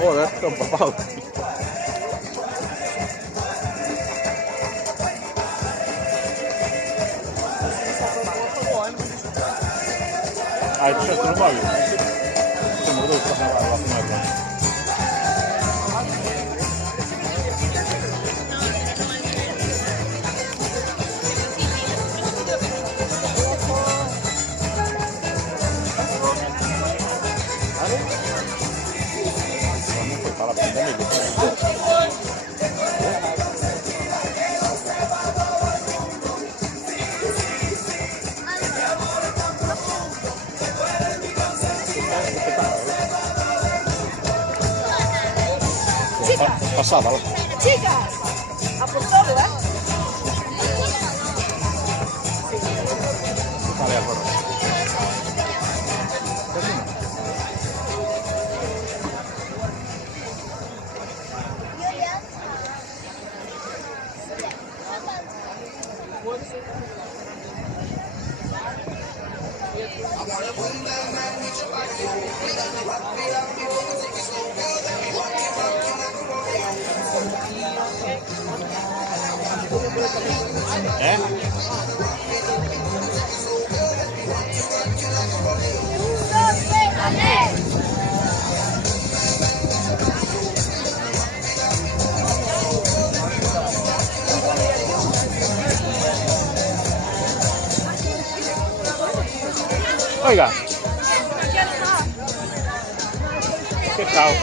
Joder, está empapado. Ah, esto es tu móvil. Se me gusta la mierda. Para la pandemia. Pasaba. Chicas, a por todo, ¿eh? Vale, de acuerdo. ¿Eh? Oiga. ¿Qué tal?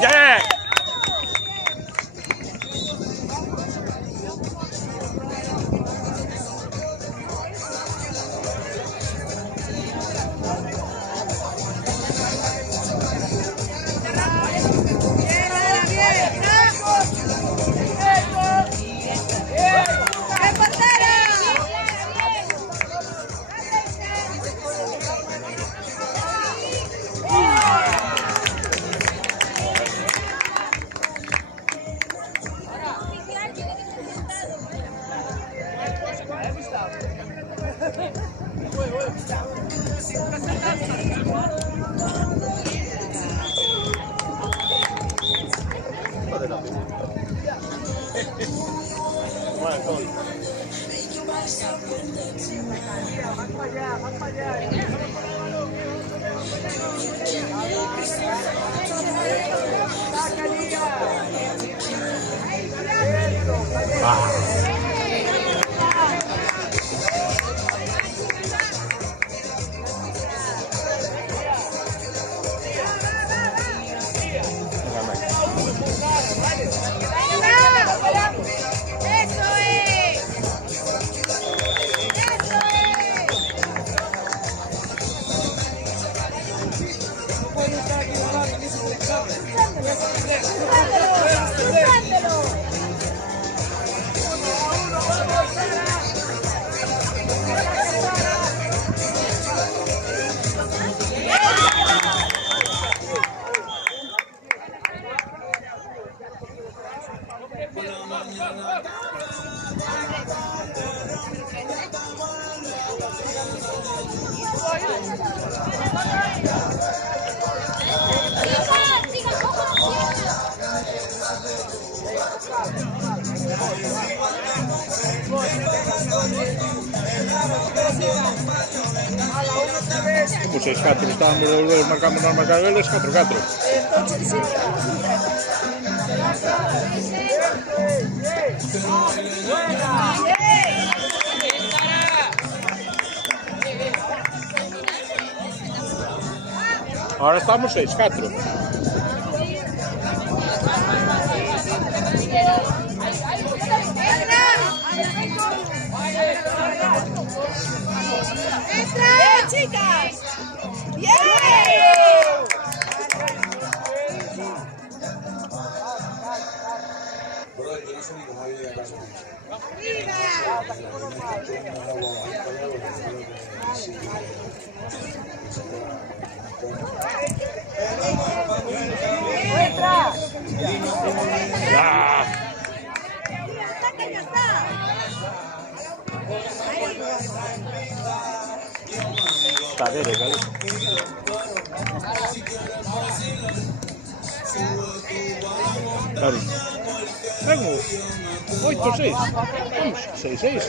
¡Ya! Como 6-4, estábamos los dos marcando nos marcar eles 4-4. Ahora estamos 6-4. ¡Bien, chicas! ¡Bien! ¡Ah! Está bien, ¿vale? Claro. Tengo 8-6. 6-6.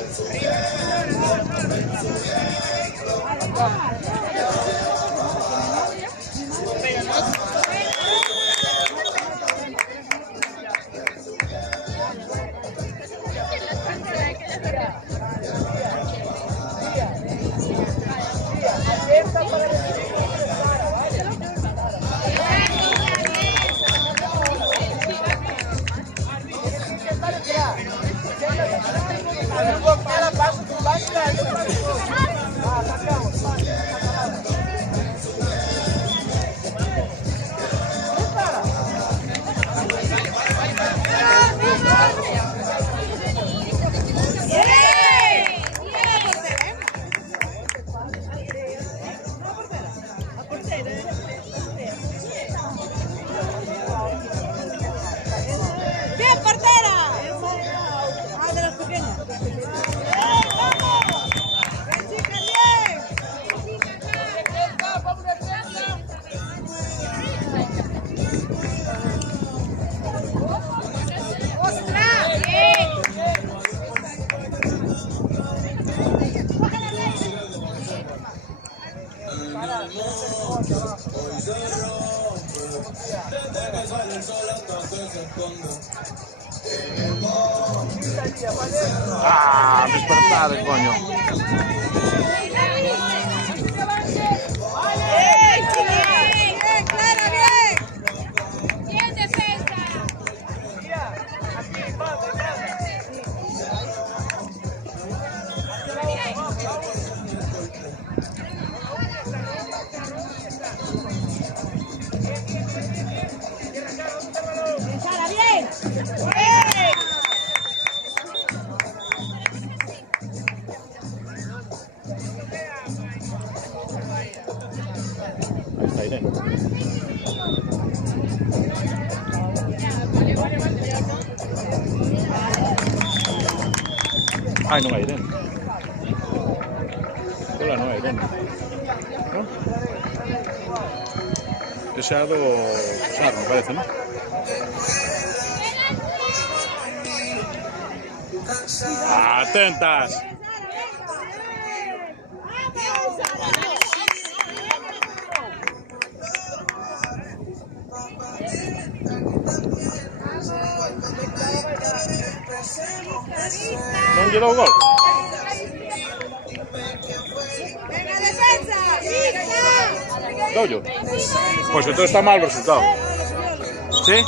¡Bien, portera! ¡Ah, de las pequeñas! ¡Ah! Despertad, coño. ¡Bien, chicas! ¡Bien, Clara, bien! ¡Bien, defensa! ¡Sara, bien! ¡Bien! Ahí está Irene. Ay, non hai Irene. Hola, non hai Irene. ¿No? Ese é do Sar, me parece, ¿no? ¡Atentas! Non lle dou gol? ¡Venga, defensa! ¡Lista! Doullo? Pois entón está mal o resultado. ¿Sí?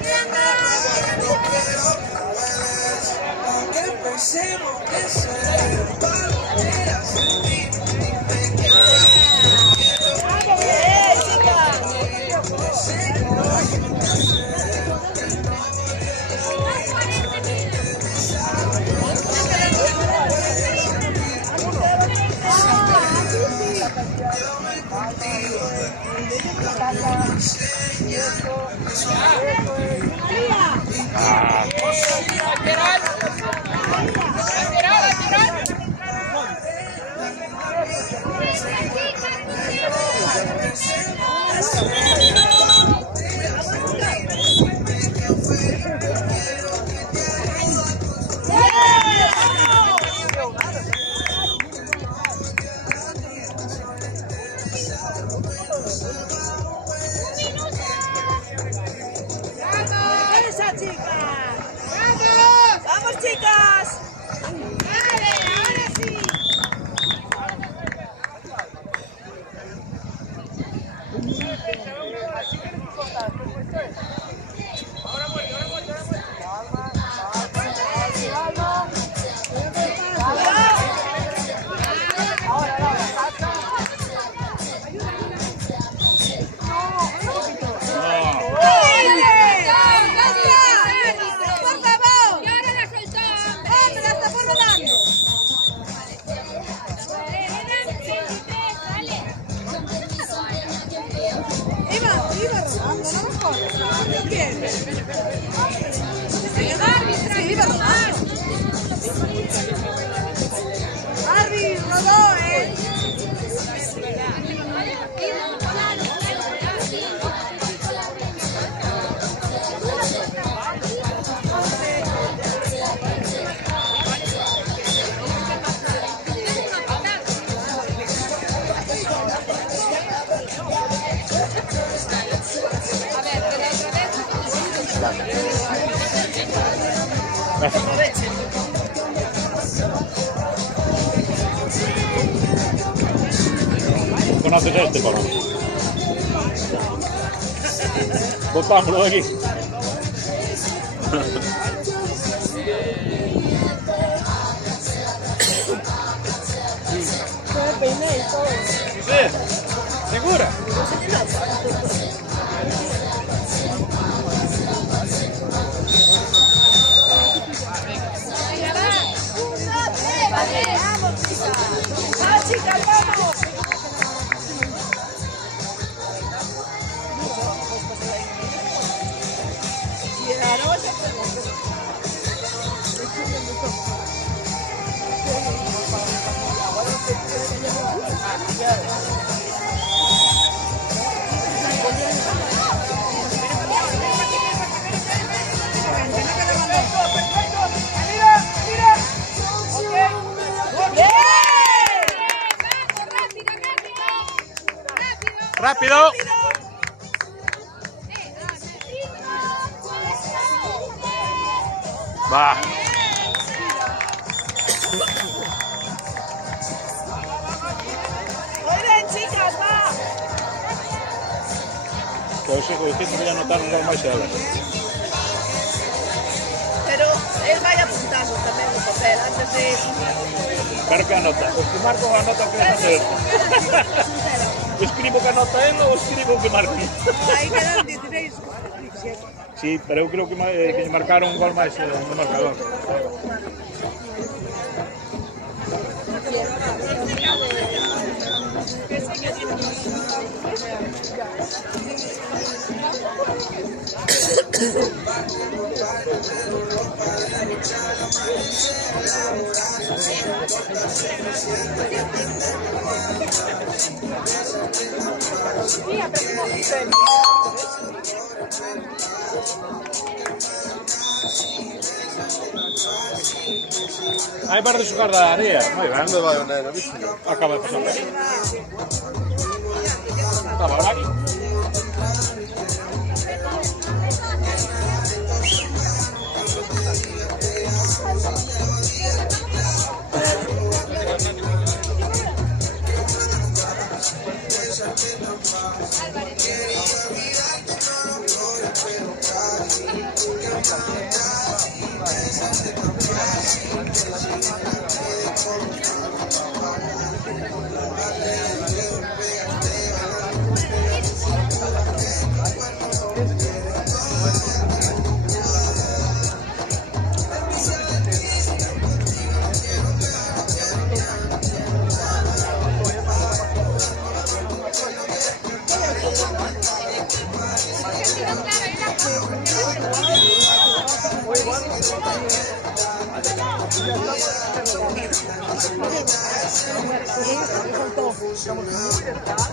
¡Venga! ¡Esa chica! ¡Vamos! ¡Vamos, chicas! ¡Vale, ahora sí! Arby, rodó, ¿Conoces este color? Botámoslo de aquí. ¿Sí? ¿Segura? ¡Vamos, chicas, vamos! ¡Rápido! Va. Muy bien, chicas, va. Pois sigo dicindo que ya notaron un gol máis elas. Pero él vaya apuntando también el papel antes de... Pero que anota? Os que marcan a nota que hacer. Escribo que anota él ou escribo que marque? Ahí quedan 16, 17. Sí, pero eu creo que lle marcaron un gol máis no marcador. Aí para de xogar da área. Moi ben. ¿Dónde va a bicho? Acaba de pasar. Estaba aquí.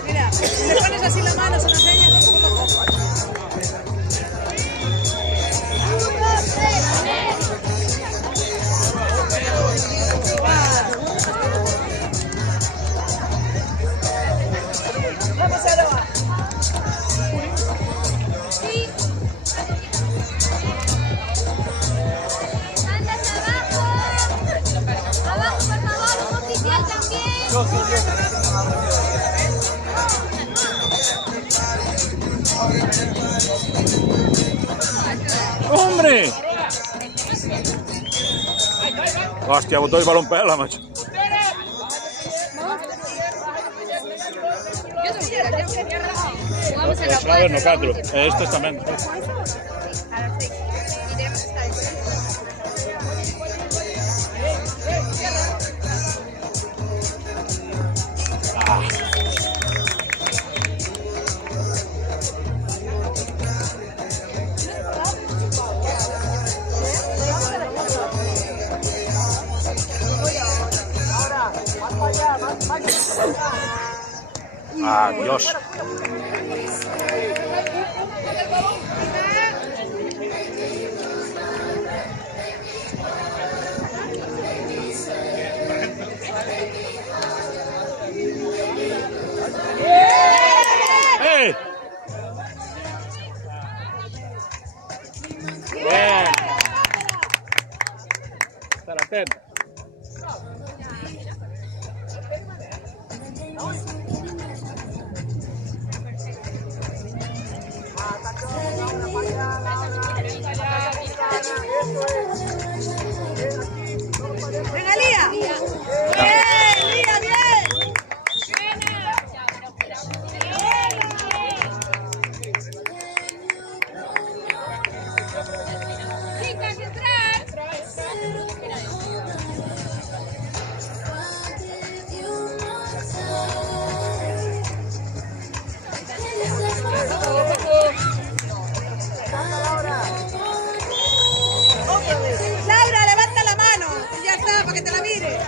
Mira, le pones así la mano, se lo enseñas y tú lo coges. Vamos a lo bajo. Sí. ¡Andas abajo! ¡Abajo, por favor! ¡Un oficial también! ¡Hombre! Hostia, botó el balón pela, macho. Vamos a la A ver, no catro. Estos también. Dios. ¡Eh! Bien. Estar atento. ¡Venga, Lía! ¡Bien, Lía, bien! ¡Chicas, entrar! Laura, levanta la mano. Ya está, para que te la mire.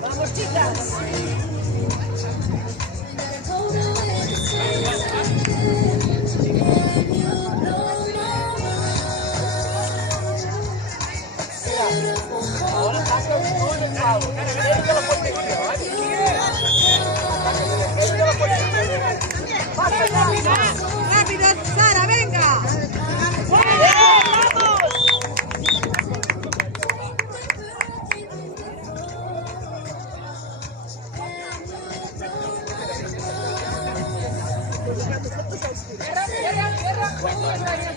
Vamos, chicas. Rápido, Sara, venga. ¡Vamos!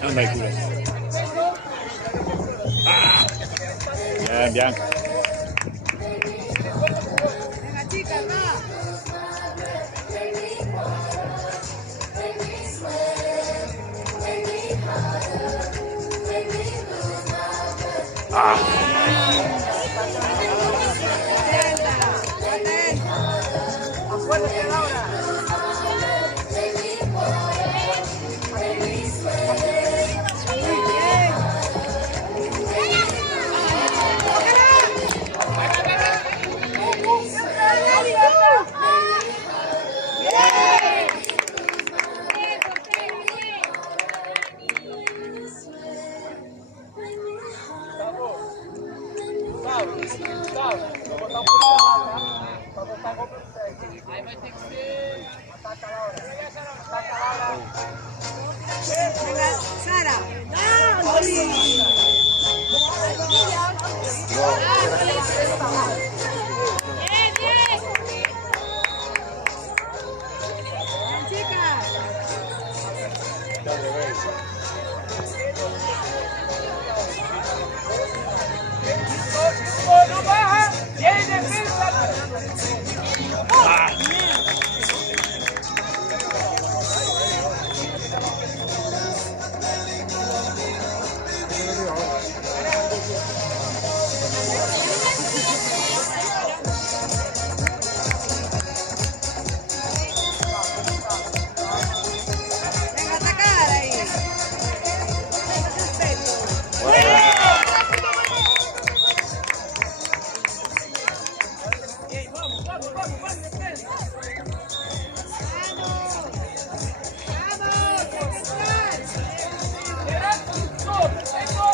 Anda el culo. Bien, bien. Venga, chicas, va. Acuérdate, Laura. Venga, Sara. Bien, bien. Chicas. No baja, tiene defensa. Venga, atacar ahí.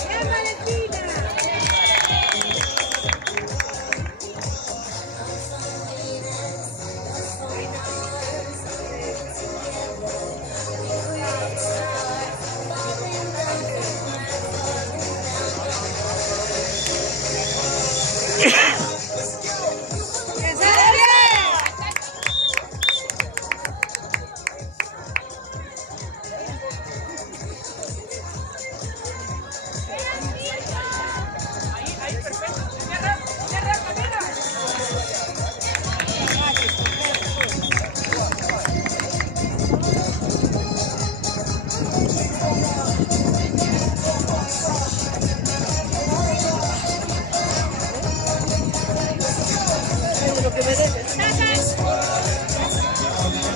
Bien, Valentina. Bien, Sara, bien. Ahí, perfecto. Cierra, camina.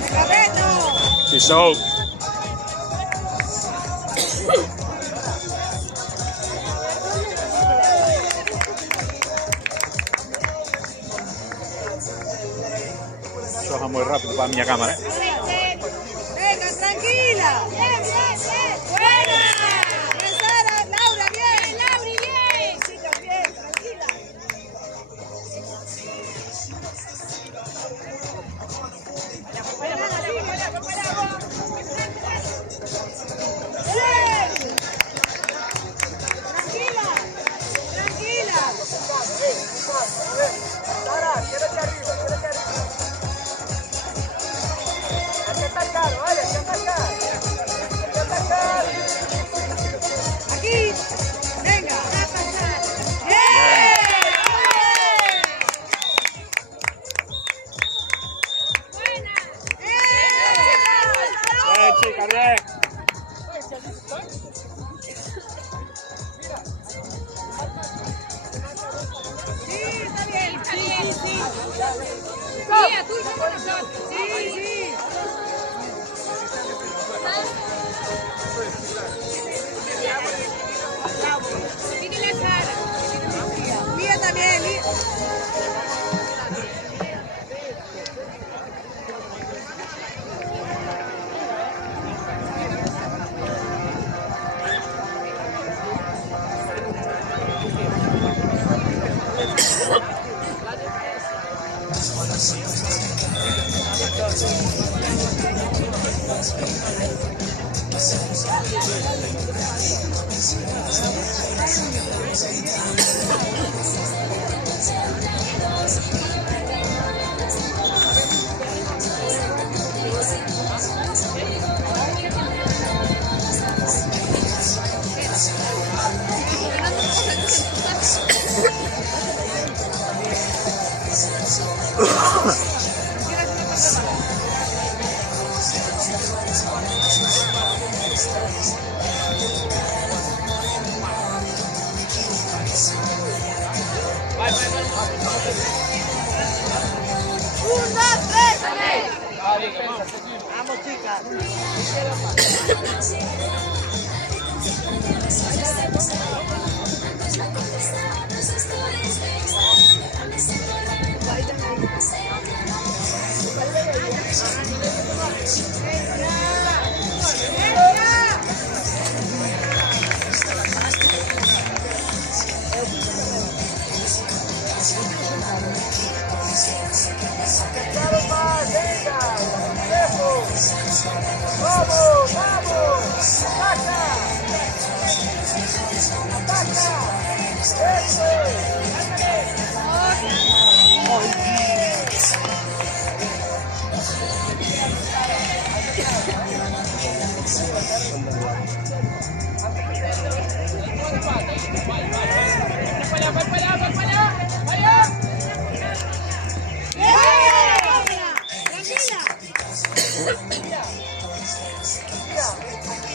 Venga, Beto. Pisó. Soja muy rápido para mi cámara, Venga, tranquila. Bien, bien, bien. Buena. Bien, Sara. Laura, bien. Lauri, bien. Chicas, bien, tranquila. Bien. Tranquila. Tranquila. Sara, quédate arriba, quédate arriba. Hay que atacar, ¿vale? Hay que atacar. Hay que atacar. Aquí. Venga. Bien. Buena. Bien. chica, bien. Sí, está bien. Está bien. Sí. Mía, tú y yo con nosotros. Sí, sí. Sigue la Sara. Mía también. Un, dos, tres. Vamos, chicas.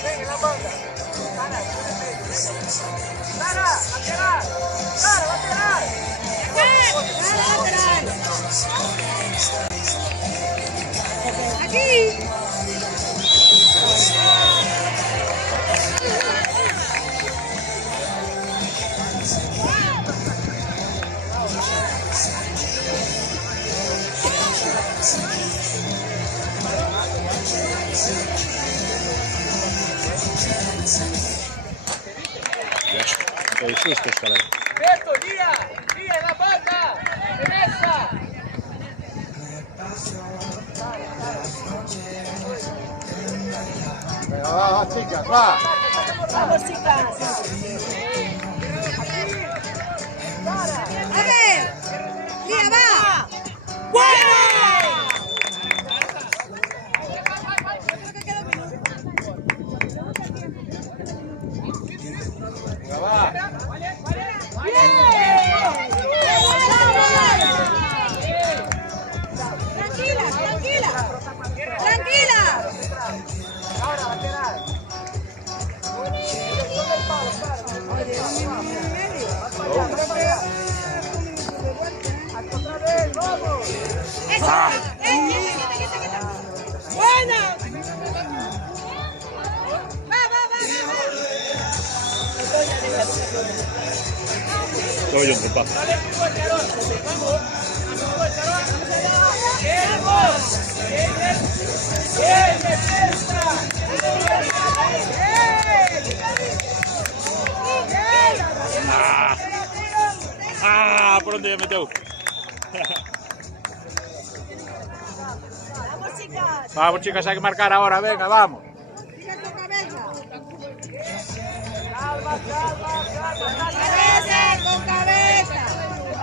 Ven en la banda. Lara, lateral. Lara, lateral. Aquí. Qué susto, caray. Beto, Lía en la banda. Regresa. Venga, va, chicas, va. Vamos, chicas. A ver. Lía, va. ¡Bueno! Venga, va. Tranquila, tranquila. Tranquila. Ahora, lateral. Otra vez, vamos. Eso. Buena. Estoy en papá. Ah, por dónde ya metió. Vamos, chicas. Vamos, chicas, hay que marcar ahora. Venga, vamos. Tira tu cabeza. Calma, calma, calma. Cabeza, con cabeza.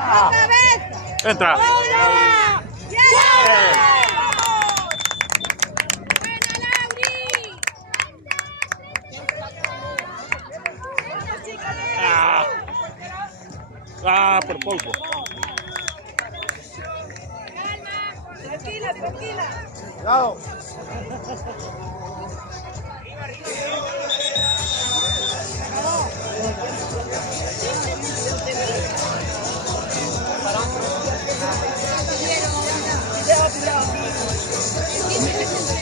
Con cabeza. Entra. ¡Hola! ¡Bien! Buena, Lauri. Ah, ah, por poco. Tranquila, tranquila. Cuidado.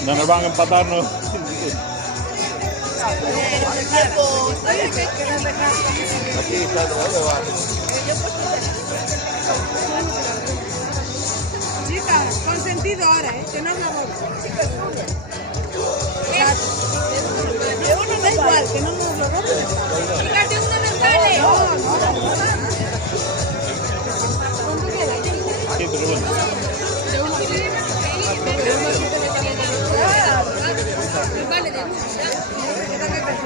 No nos van a empatar, ¿no? Aquí está, ¿dónde va? Chicas, consentido ahora, que no hablamos. De uno da igual, que no nos lo rompen. Chicas, de uno no sale. Aquí, pero bueno. Vale, de uno,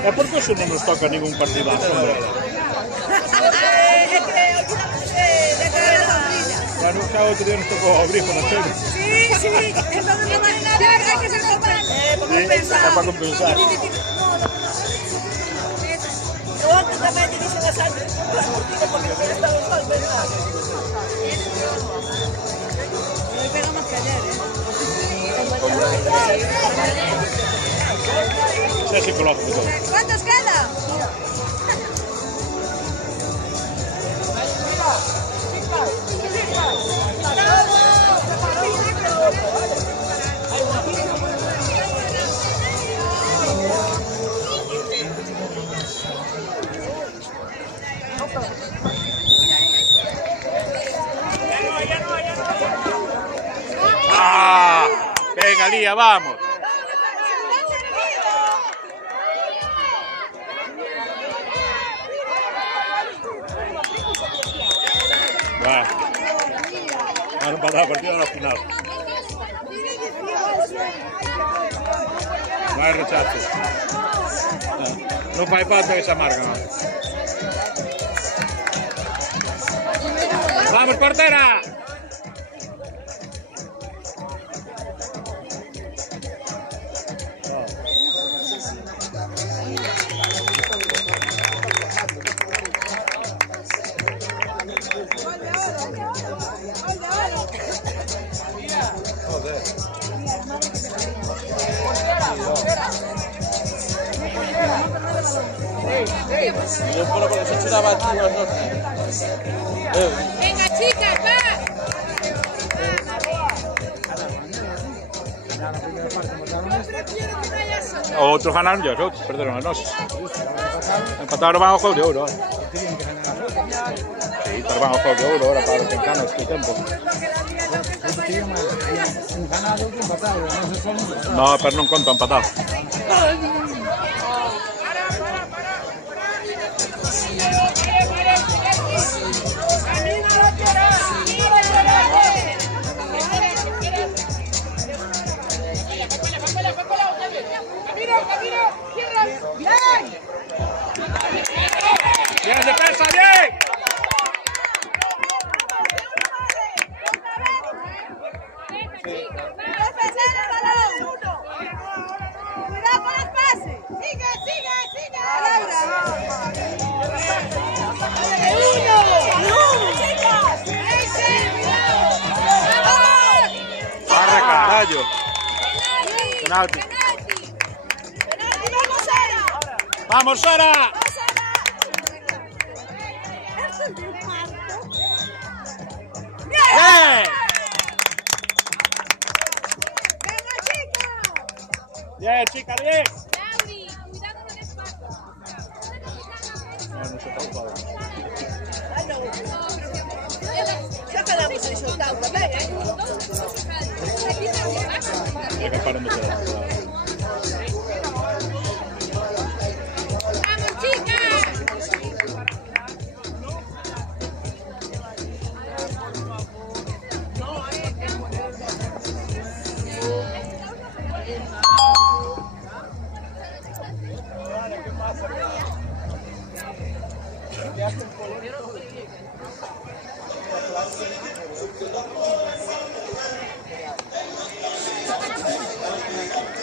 ya. ¿Por qué eso no nos toca ningún partidazo, hombre? Bueno, cada otro día nos tocó abrir con la cena. Sí, sí, entonces no más. Hay que ser Sí, es para compensar. Hoy pegamos que ayer, Sea psicológico todo. ¿Cuántos quedan? ¡Ah! Venga, Lía, vamos. Va. Van a empatar el partido a la final. No hay rechazo. No hay falta que se amarga, ¿no? ¡Vamos, portera! Yo espero porque se echaba aquí unas noches. Venga, chicas, va. Otros ganaron ya, otros perdieron a nosotros. Empataron, van a juego de oro. Sí, pero van a juego de oro ahora para los que ganan este tiempo. No, pero non conto empatado. ¡Bien, defensa, bien! Defender el balón. Cuidado con los pases. Sigue, sigue, sigue. Laura. Uno. Chicas. ¡Arre, carallo! Penalti. Vamos, Sara. ¡Vamos, Sara! ¡Bien! Venga, chica. ¡Bien, chica, bien! Lauri, cuidado con el espacio. No se preocupa. Ya quedamos ahí soltados también, ¿eh? Hay que parar de ser. ¡Vamos, chicas!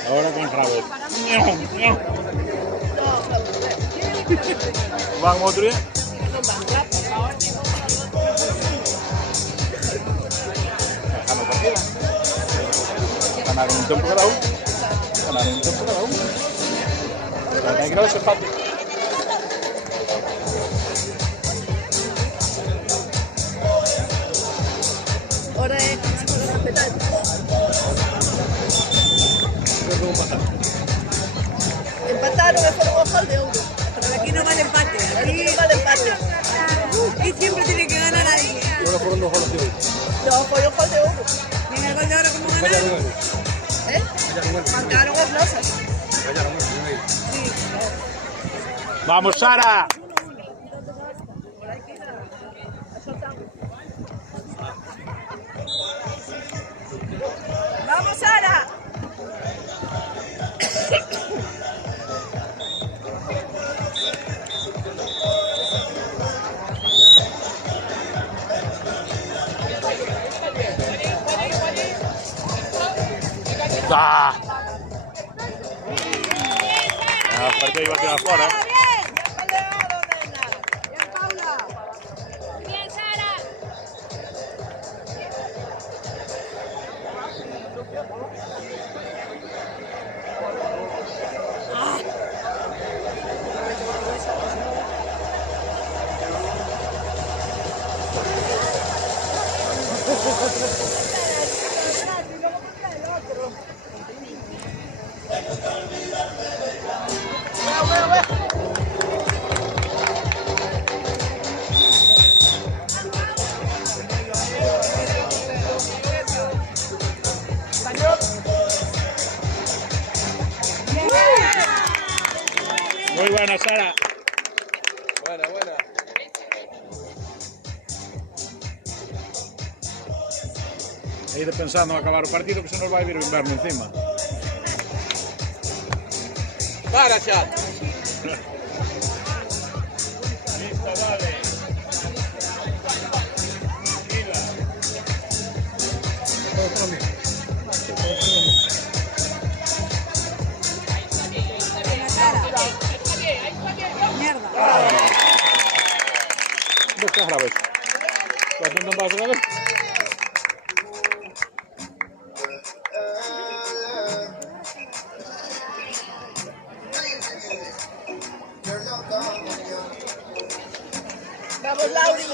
Ahora con Ravel. ¿Van otro día? Dejamos partida. Ganaron un tiempo cada uno. Ganaron un tiempo cada uno. Pero hay que dar ese empate. Ahora es para respetar. Empataron, fueron un gol de euro. Pero aquí no vale empate. Aquí no vale empate. Aquí siempre tiene que ganar alguien. Ahora fueron 2 goles de hoy. No, fue un gol de euro. ¿Y en el gol de oro cómo Fallaron ganaron? uno. ¿Eh? Marcaron el Losas. Fallaron uno. ¡Vamos, Sara! ¡Vamos, Sara! ¡Ah! La partida iba a tirar fuera. ¡Bien! ¡Bien peleado, nena! ¡Bien, Paula! ¡Bien, Sara! Muy buena, Sara. Buena, buena. He ido pensando en acabar el partido que se nos va a ir el inverno encima. Para, chat. Listo, vale. Mierda. ¿Dónde estás, Raves? ¿Estás haciendo un vaso de vez? Vamos, Lauri.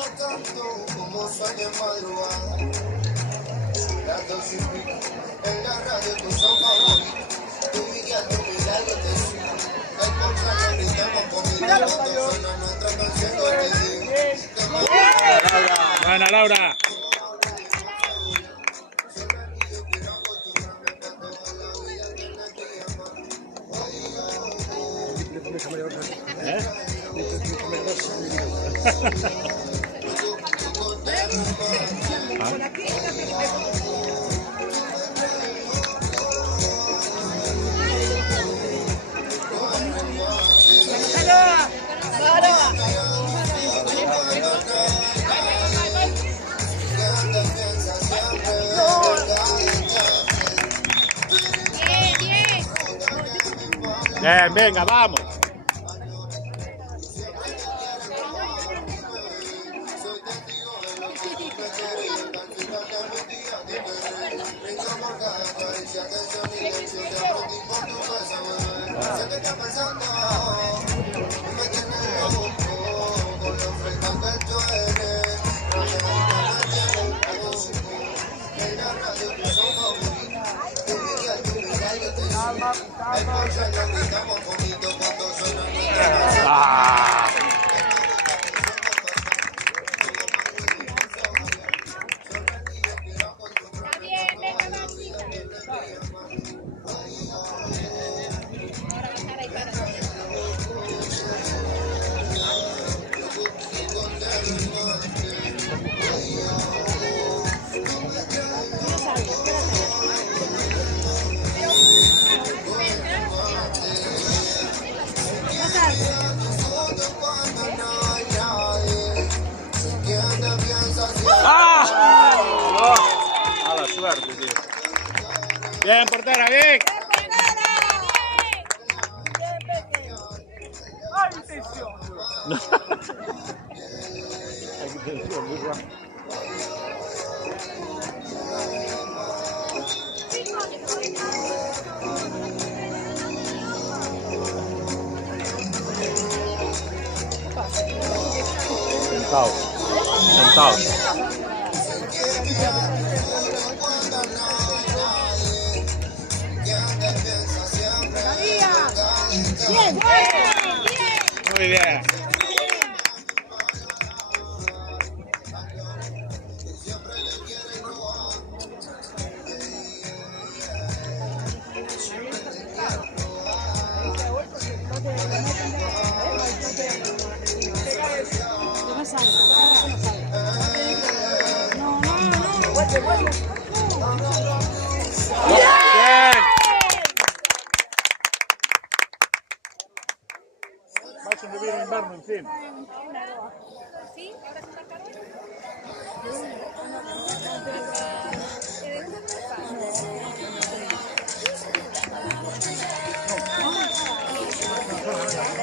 Como sueño en madrugada, las 2 y pico, en la radio tu son favorito, tu Miguel, tu milagro te sigo, el contrario gritamos conmigo, cuando suena nuestra canción yo te digo, Buena, Laura. ¿Eh? Bien, venga, vamos. Ah. ¡Ah! Mala suerte, tío. Bien, portera, bien. ¡Ay, tensión! Hay tensión, muy raro. Sentados. Sentados. Bien. Muy bien. Bien. Vais a vivir en invierno encima. ¿Sí? ¿Ahora se está cargando?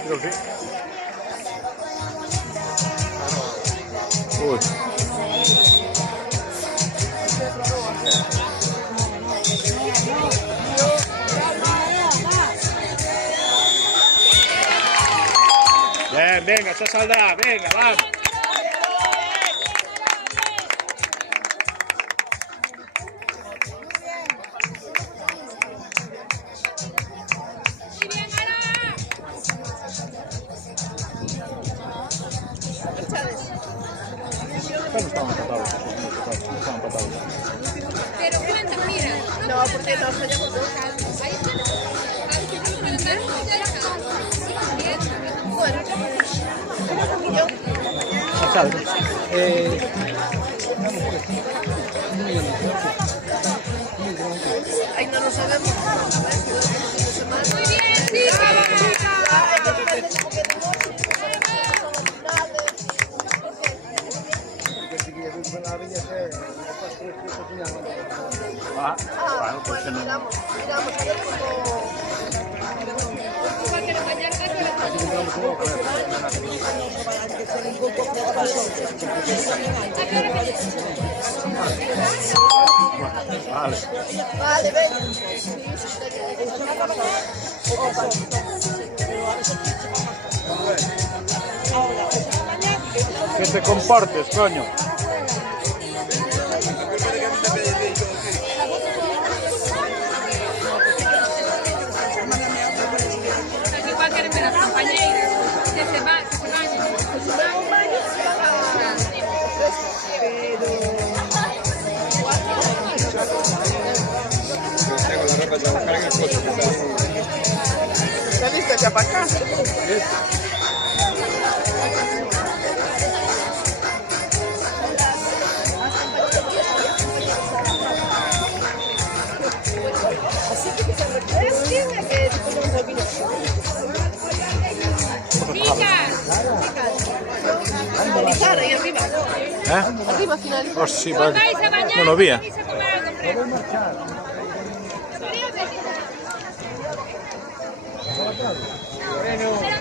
Creo que sí. Uy. Bien, venga, esa saldrá, venga, vamos. Muy bien, Ara. No estaban empatados. No estaban empatados. Pero cuenta, mira. No, porque no fallamos dos. Ahí está. Bueno, ahí no lo sabemos. Muy bien, chicas. Ah, bueno, pues Bueno, no. miramos, a ver cómo... Igual que en Mallorca, que la Vale. Vale, ven. Que te comportes, coño. igual que en las compañeras, que se bañan. Tengo la ropa de trabajar en el coche. ¿Saliste hacia para acá? Finalizar ahí arriba. ¿Eh? Arriba finalizar. Oh, sí, vale. Vais a bañar, No lo vi, ¿eh? vais a comer algo fresco. Pero